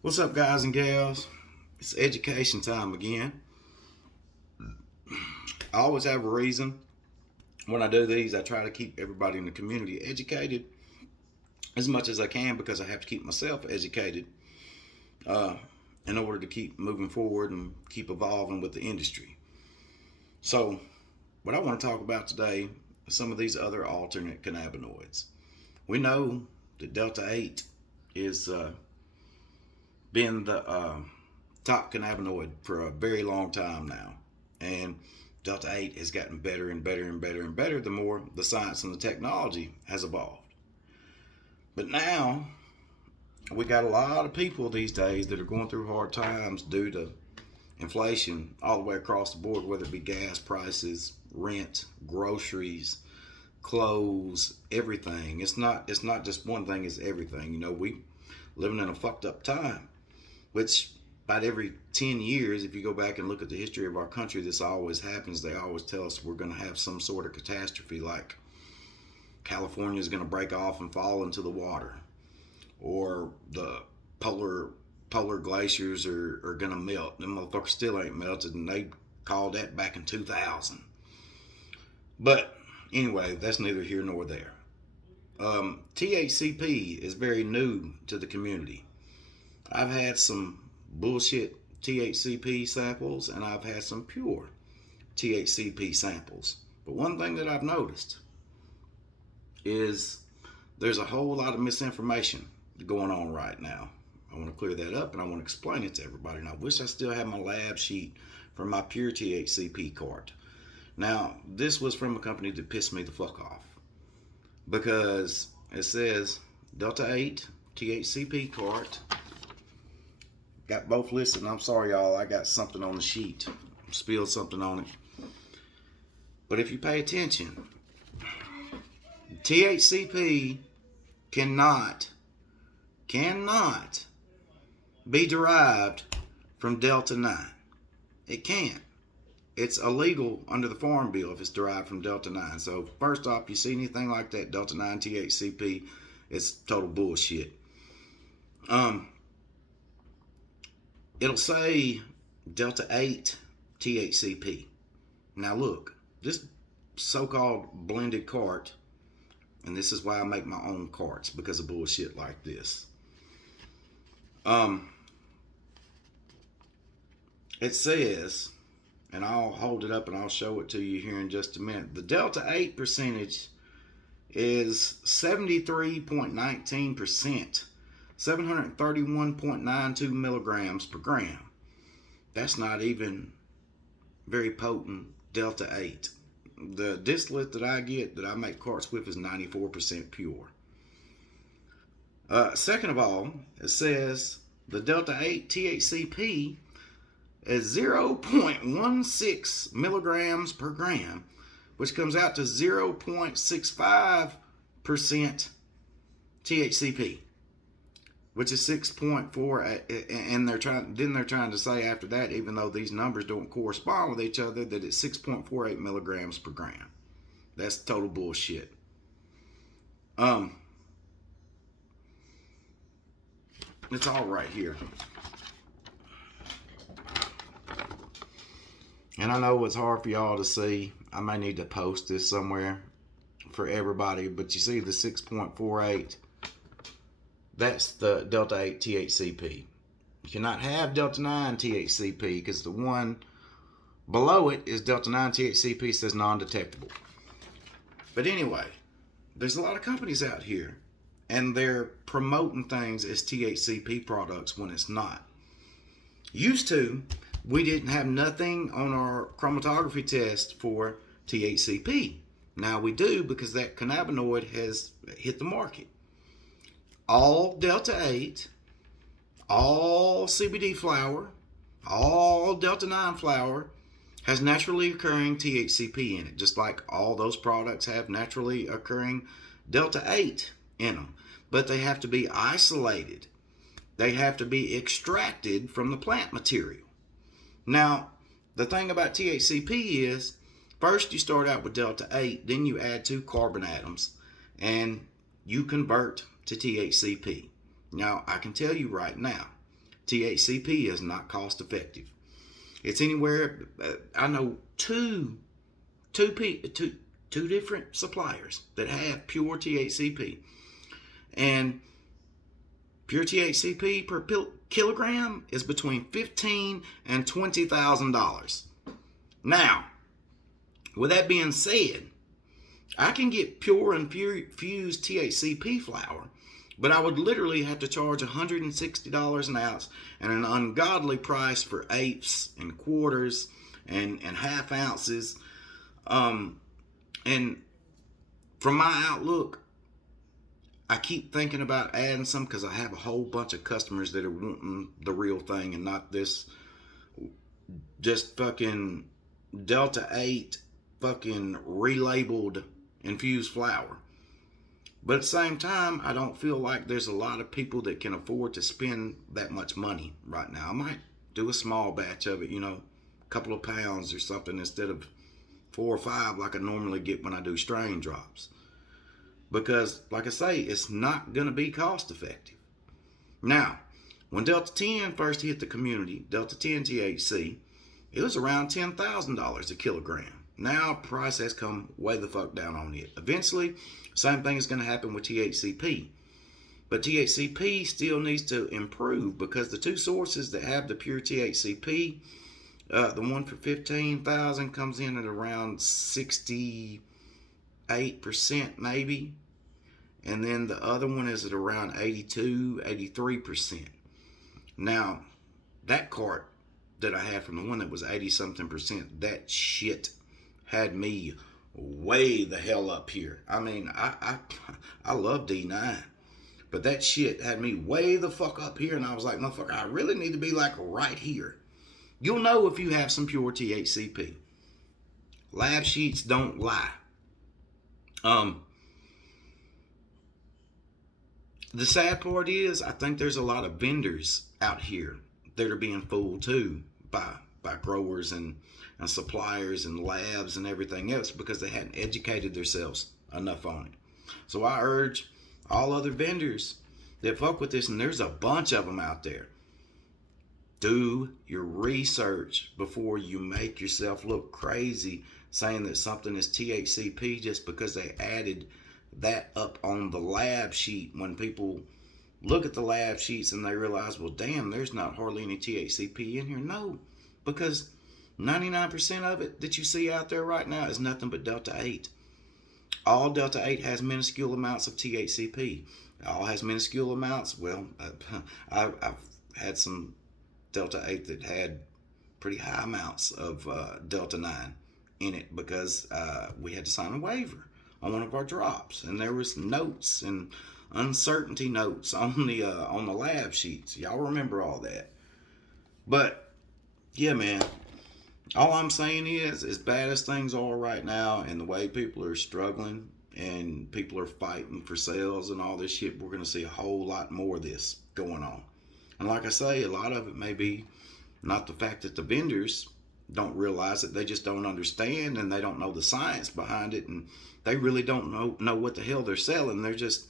What's up, guys and gals? It's education time again. I always have a reason. When I do these, I try to keep everybody in the community educated as much as I can because I have to keep myself educated uh, in order to keep moving forward and keep evolving with the industry. So, what I want to talk about today is some of these other alternate cannabinoids. We know that Delta 8 is been the top cannabinoid for a very long time now. And Delta 8 has gotten better and better and better and better the more the science and the technology has evolved. But now we got a lot of people these days that are going through hard times due to inflation all the way across the board, whether it be gas prices, rent, groceries, clothes, everything. It's not just one thing, it's everything. You know, we living in a fucked up time, which about every 10 years, if you go back and look at the history of our country, this always happens. They always tell us we're going to have some sort of catastrophe, like California is going to break off and fall into the water, or the polar glaciers are going to melt. Them motherfuckers still ain't melted, and they called that back in 2000. But anyway, that's neither here nor there. THCP is very new to the community. I've had some bullshit THCP samples and I've had some pure THCP samples. But one thing that I've noticed is there's a whole lot of misinformation going on right now. I want to clear that up and I want to explain it to everybody. And I wish I still had my lab sheet for my pure THCP cart. Now, this was from a company that pissed me the fuck off because it says Delta 8 THCP cart. Got both listed, and I'm sorry, y'all. I got something on the sheet. Spilled something on it. But if you pay attention, THCP cannot be derived from Delta 9. It can't. It's illegal under the Farm Bill if it's derived from Delta 9. So first off, you see anything like that, Delta 9 THCP, it's total bullshit. It'll say Delta 8 THCP. Now look, this so-called blended cart, and this is why I make my own carts, because of bullshit like this. It says, and I'll hold it up and I'll show it to you here in just a minute. The Delta 8 percentage is 73.19%. 731.92 milligrams per gram. That's not even very potent Delta 8. The distillate that I get, that I make carts with, is 94% pure. Second of all, it says the Delta 8 THCP is 0.16 milligrams per gram, which comes out to 0.65% THCP, which is 6.4, and they're trying to say after that, even though these numbers don't correspond with each other, that it's 6.48 milligrams per gram. That's total bullshit. It's all right here. And I know it's hard for y'all to see. I may need to post this somewhere for everybody, but you see the 6.48, that's the Delta 8 THCP. You cannot have Delta 9 THCP because the one below it is Delta 9 THCP, says non-detectable. But anyway, there's a lot of companies out here and they're promoting things as THCP products when it's not. Used to, we didn't have nothing on our chromatography test for THCP. Now we do, because that cannabinoid has hit the market. All Delta 8, all CBD flower, all Delta 9 flower has naturally occurring THCP in it, just like all those products have naturally occurring Delta 8 in them. But they have to be isolated. They have to be extracted from the plant material. Now, the thing about THCP is, first you start out with Delta 8, then you add 2 carbon atoms, and you convert to THCP. Now, I can tell you right now, THCP is not cost effective. It's anywhere. I know two different suppliers that have pure THCP, and pure THCP per kilogram is between $15,000 and $20,000. Now, with that being said, I can get pure infused THCP flower, but I would literally have to charge $160 an ounce and an ungodly price for eighths and quarters and half ounces. And from my outlook, I keep thinking about adding some because I have a whole bunch of customers that are wanting the real thing and not this just fucking Delta 8 fucking relabeled infused flower. But at the same time, I don't feel like there's a lot of people that can afford to spend that much money right now. I might do a small batch of it, a couple of pounds or something instead of 4 or 5 like I normally get when I do strain drops. Because, like I say, it's not going to be cost effective. Now, when Delta 10 first hit the community, Delta 10 THC, it was around $10,000 a kilogram. Now, price has come way the fuck down on it. Eventually, same thing is going to happen with THCP. But THCP still needs to improve because the two sources that have the pure THCP, the one for $15,000 comes in at around 68% maybe. And then the other one is at around 83%. Now, that cart that I had from the one that was 80-something percent, that shit had me way the hell up here. I mean, I love D9, but that shit had me way the fuck up here, and I was like, motherfucker, I really need to be like right here. You'll know if you have some pure THCP. Lab sheets don't lie. The sad part is, I think there's a lot of vendors out here that are being fooled too by growers and suppliers and labs and everything else because they hadn't educated themselves enough on it. So I urge all other vendors that fuck with this, and there's a bunch of them out there, do your research before you make yourself look crazy saying that something is THCP just because they added that up on the lab sheet. When people look at the lab sheets and they realize, well, damn, there's not hardly any THCP in here. No, because 99% of it that you see out there right now is nothing but Delta 8. All Delta 8 has minuscule amounts of THCP. All has minuscule amounts. Well, I've had some Delta 8 that had pretty high amounts of Delta 9 in it because we had to sign a waiver on one of our drops, and there was notes and uncertainty notes on the lab sheets. Y'all remember all that. But yeah, man, all I'm saying is, as bad as things are right now and the way people are struggling and people are fighting for sales and all this shit, we're going to see a whole lot more of this going on. And like I say, a lot of it may be not the fact that the vendors don't realize it, they just don't understand and they don't know the science behind it, and they really don't know what the hell they're selling. They're just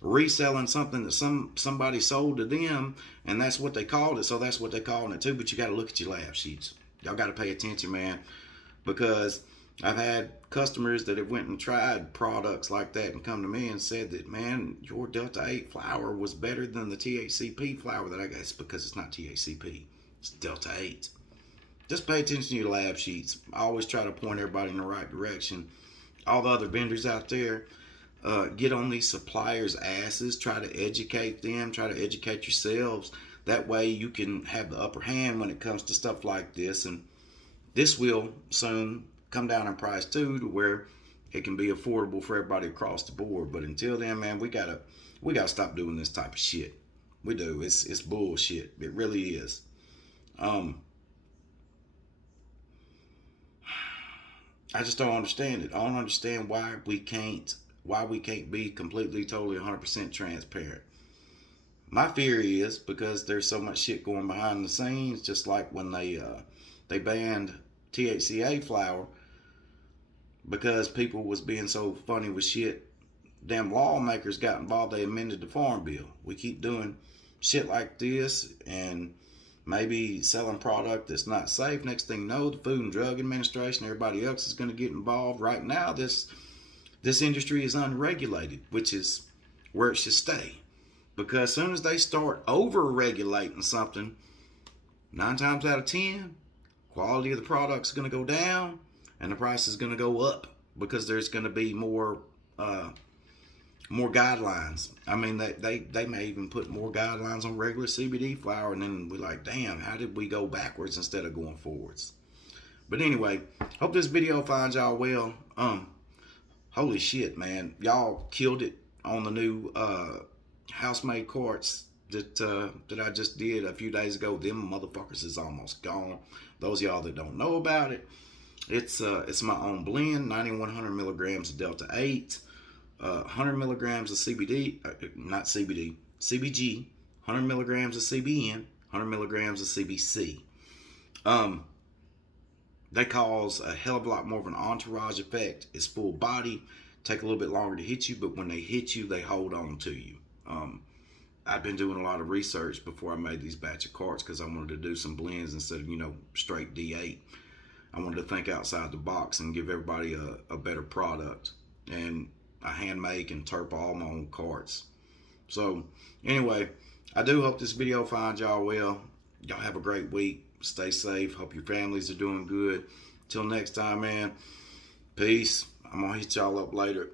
reselling something that somebody sold to them, and that's what they called it, so that's what they're calling it too. But you got to look at your lab sheets. Y'all got to pay attention, man, because I've had customers that have went and tried products like that and come to me and said that, man, your Delta 8 flower was better than the THCP flower that I got. It's because it's not THCP. It's Delta 8. Just pay attention to your lab sheets. I always try to point everybody in the right direction. All the other vendors out there, get on these suppliers' asses. Try to educate them. Try to educate yourselves. That way you can have the upper hand when it comes to stuff like this. And this will soon come down in price too, to where it can be affordable for everybody across the board. But until then, man, we gotta stop doing this type of shit. We do. It's bullshit. It really is. I just don't understand it. I don't understand why we can't be completely, totally, 100% transparent. My theory is because there's so much shit going behind the scenes, just like when they banned THCA flower because people was being so funny with shit. Damn lawmakers got involved. They amended the farm bill. We keep doing shit like this and maybe selling product that's not safe. Next thing you know, the Food and Drug Administration, everybody else is going to get involved. Right now, this industry is unregulated, which is where it should stay. Because as soon as they start over-regulating something, 9 times out of 10, quality of the product is going to go down and the price is going to go up because there's going to be more guidelines. I mean, they may even put more guidelines on regular CBD flower, and then we're like, damn, how did we go backwards instead of going forwards? But anyway, hope this video finds y'all well. Holy shit, man, y'all killed it on the new house-made quartz that I just did a few days ago. Them motherfuckers is almost gone. Those of y'all that don't know about it, it's my own blend, 9100 milligrams of Delta 8, 100 milligrams of CBD, not CBD, CBG, 100 milligrams of CBN, 100 milligrams of CBC. They cause a hell of a lot more of an entourage effect. It's full body, take a little bit longer to hit you, but when they hit you, they hold on to you. I've been doing a lot of research before I made these batch of carts because I wanted to do some blends instead of, straight D8. I wanted to think outside the box and give everybody a better product. And I hand make and terp all my own carts. So anyway, I do hope this video finds y'all well. Y'all have a great week. Stay safe. Hope your families are doing good. Till next time, man. Peace. I'm going to hit y'all up later.